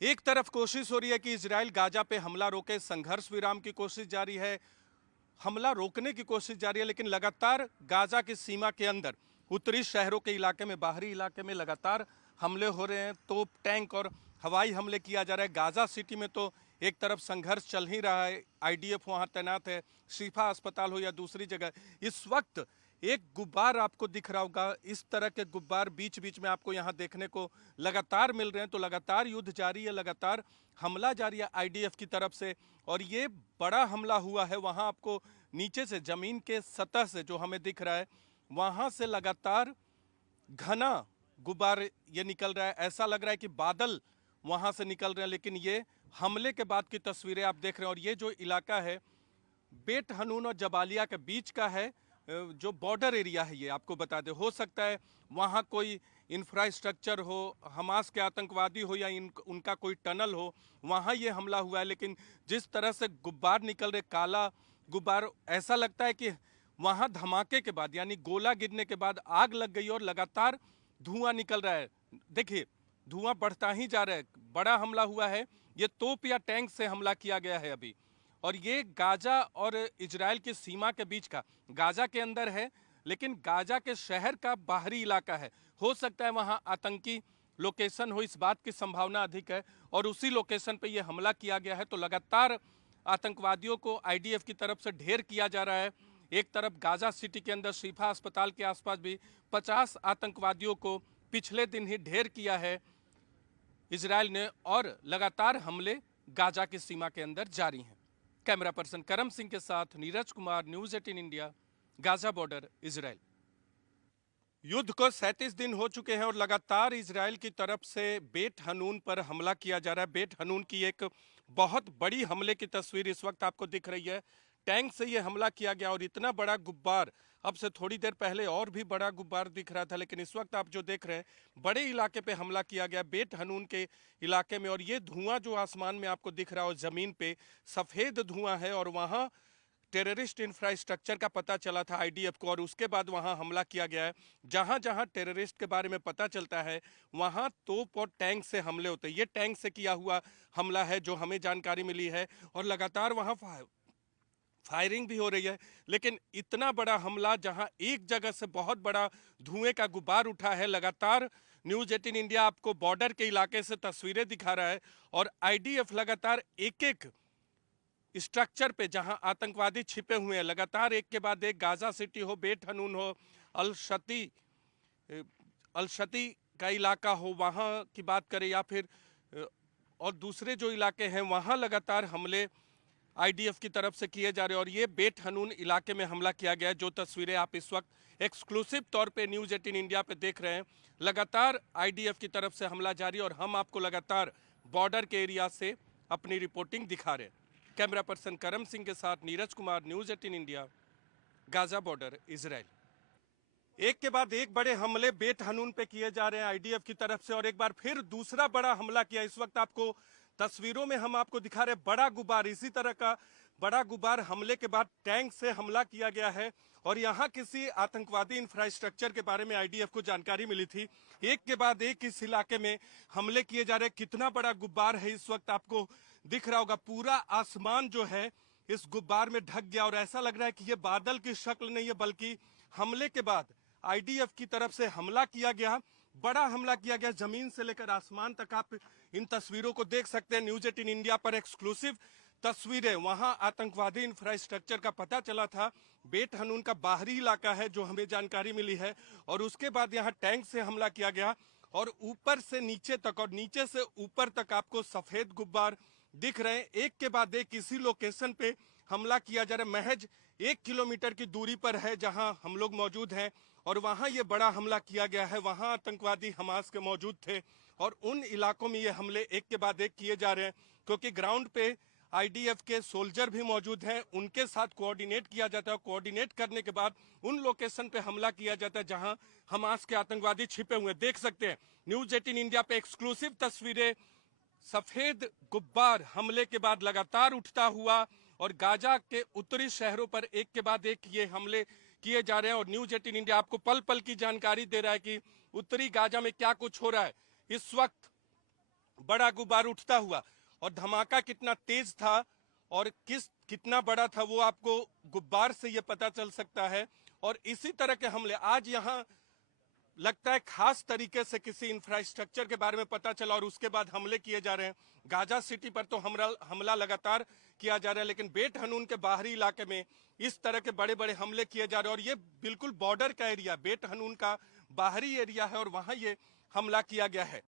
एक तरफ कोशिश हो रही है कि इजराइल गाजा पे हमला रोके, संघर्ष विराम की कोशिश जारी है, हमला रोकने की कोशिश जारी है, लेकिन लगातार गाजा की सीमा के अंदर उत्तरी शहरों के इलाके में, बाहरी इलाके में लगातार हमले हो रहे हैं। तोप, टैंक और हवाई हमले किया जा रहा है। गाजा सिटी में तो एक तरफ संघर्ष चल ही रहा है, आईडीएफ वहां तैनात है, शिफा अस्पताल हो या दूसरी जगह। इस वक्त एक गुब्बार आपको दिख रहा होगा, इस तरह के गुब्बार बीच बीच में आपको यहाँ देखने को लगातार मिल रहे हैं। तो लगातार युद्ध जारी है, लगातार हमला जारी है आईडीएफ की तरफ से। और ये बड़ा हमला हुआ है वहाँ आपको नीचे से, जमीन के सतह से जो हमें दिख रहा है, वहाँ से लगातार घना गुब्बार ये निकल रहा है। ऐसा लग रहा है कि बादल वहाँ से निकल रहे हैं। लेकिन ये हमले के बाद की तस्वीरें आप देख रहे हैं। और ये जो इलाका है बेट हनून और जबालिया के बीच का है, जो बॉर्डर एरिया है, ये आपको बता दे। हो सकता है वहाँ कोई इंफ्रास्ट्रक्चर हो, हमास के आतंकवादी हो या उनका कोई टनल हो, वहाँ ये हमला हुआ है। लेकिन जिस तरह से गुब्बार निकल रहे, काला गुब्बार, ऐसा लगता है कि वहाँ धमाके के बाद, यानी गोला गिरने के बाद आग लग गई और लगातार धुआं निकल रहा है। देखिए, धुआं बढ़ता ही जा रहा है। बड़ा हमला हुआ है, ये तोप या टैंक से हमला किया गया है अभी। और ये गाजा और इजराइल की सीमा के बीच का, गाजा के अंदर है लेकिन गाजा के शहर का बाहरी इलाका है। हो सकता है वहां आतंकी लोकेशन हो, इस बात की संभावना अधिक है। और उसी लोकेशन पे ये हमला किया गया है। तो लगातार आतंकवादियों को आईडीएफ की तरफ से ढेर किया जा रहा है। एक तरफ गाजा सिटी के अंदर शिफा अस्पताल के आसपास भी 50 आतंकवादियों को पिछले दिन ही ढेर किया है इजराइल ने। और लगातार हमले गाजा की सीमा के अंदर जारी हैं। कैमरा पर्सन करम सिंह के साथ Neeraj Kumar, news 18 India, Gaza border, Israel. युद्ध को 37 दिन हो चुके हैं और लगातार इजराइल की तरफ से बेट हनून पर हमला किया जा रहा है। बेट हनून की एक बहुत बड़ी हमले की तस्वीर इस वक्त आपको दिख रही है। टैंक से ये हमला किया गया और इतना बड़ा गुब्बार, अब से थोड़ी देर पहले और भी बड़ा गुब्बार दिख रहा था, लेकिन इस वक्त आप जो देख रहे हैं, बड़े इलाके पे हमला किया गया, बेट हनून के इलाके में। और ये धुआं जो आसमान में आपको दिख रहा है, जमीन पे सफेद धुआं है। और वहां टेररिस्ट इंफ्रास्ट्रक्चर का पता चला था आईडीएफ को, और उसके बाद वहां हमला किया गया है। जहां जहां टेररिस्ट के बारे में पता चलता है, वहां तोप और टैंक से हमले होते हैं। ये टैंक से किया हुआ हमला है जो हमें जानकारी मिली है। और लगातार वहां फायरिंग भी हो रही है। लेकिन इतना बड़ा हमला, जहां एक जगह से बहुत बड़ा धुएं का गुब्बार उठा है, लगातार न्यूज 18 इंडिया आपको बॉर्डर के इलाके से तस्वीरें दिखा रहा है। और आईडीएफ लगातार एक एक स्ट्रक्चर पे जहां आतंकवादी छिपे हुए हैं, लगातार एक के बाद एक, गाजा सिटी हो, बेट हनून हो, अलशती अलशती का इलाका हो, वहां की बात करें, या फिर और दूसरे जो इलाके हैं, वहां लगातार हमले आईडीएफ की तरफ से किए जा रहे हैं। और ये बेट हनून इलाके में हमला किया गया है, जो तस्वीरें आप इस वक्त एक्सक्लूसिव तौर पे न्यूज 18 इंडिया पे देख रहे हैं। लगातार आईडीएफ की तरफ से हमला जारी, और हम आपको लगातार बॉर्डर के एरिया से अपनी रिपोर्टिंग दिखा रहे हैं। कैमरा पर्सन करम सिंह के साथ Neeraj Kumar, news 18 India, Gaza border, Israel. एक के बाद एक बड़े हमले बेट हनून पे किए जा रहे हैं आईडीएफ की तरफ से, और एक बार फिर दूसरा बड़ा हमला किया। इस वक्त आपको तस्वीरों में हम आपको दिखा रहे हैं बड़ा गुब्बार, इसी तरह का बड़ा गुब्बार हमले के बाद टैंक से हमला किया गया है। और यहाँ किसी आतंकवादी इंफ्रास्ट्रक्चर के बारे में आईडीएफ को जानकारी मिली थी। एक के बाद एक इस इलाके में हमले किए जा रहे हैं। कितना बड़ा गुब्बार है इस वक्त आपको दिख रहा होगा। पूरा आसमान जो है इस गुब्बार में ढक गया, और ऐसा लग रहा है कि ये बादल की शक्ल नहीं है, बल्कि हमले के बाद आईडीएफ की तरफ से हमला किया गया, बड़ा हमला किया गया। जमीन से लेकर आसमान तक आप इन तस्वीरों को देख सकते हैं। न्यूज 18 इंडिया पर एक्सक्लूसिव तस्वीरें, वहां आतंकवादी इंफ्रास्ट्रक्चर का पता चला था। बेट हनून का बाहरी इलाका है जो हमें जानकारी मिली है। और उसके बाद यहां टैंक से हमला किया गया, और ऊपर से नीचे तक और नीचे से ऊपर तक आपको सफेद गुब्बार दिख रहे हैं। एक के बाद एक इसी लोकेशन पे हमला किया जा रहा है। महज 1 किलोमीटर की दूरी पर है जहां हम लोग मौजूद हैं, और वहां ये बड़ा हमला किया गया है। वहां आतंकवादी हमास के मौजूद थे, और उन इलाकों में ये हमले एक के बाद एक किए जा रहे हैं, क्योंकि ग्राउंड पे आईडीएफ के सोल्जर भी मौजूद हैं। उनके साथ कोऑर्डिनेट किया जाता है, कोऑर्डिनेट करने के बाद उन लोकेशन पे हमला किया जाता है जहां हमास के आतंकवादी छिपे हुए देख सकते हैं। न्यूज 18 इंडिया पे एक्सक्लूसिव तस्वीरें, सफेद गुब्बार हमले के बाद लगातार उठता हुआ, और गाजा के उत्तरी शहरों पर एक के बाद एक ये हमले किए जा रहे हैं। और न्यूज 18 इंडिया आपको पल पल की जानकारी दे रहा है कि उत्तरी गाजा में क्या कुछ हो रहा है। इस वक्त बड़ा गुब्बार उठता हुआ, और धमाका कितना तेज था और कितना बड़ा था वो आपको गुब्बार से ये पता चल सकता है। और इसी तरह के हमले आज यहाँ लगता है खास तरीके से किसी इंफ्रास्ट्रक्चर के बारे में पता चला और उसके बाद हमले किए जा रहे हैं। गाजा सिटी पर तो हमला लगातार किया जा रहा है, लेकिन बेट हनून के बाहरी इलाके में इस तरह के बड़े बड़े हमले किए जा रहे हैं। और ये बिल्कुल बॉर्डर का एरिया, बेट हनून का बाहरी एरिया है और वहां ये हमला किया गया है।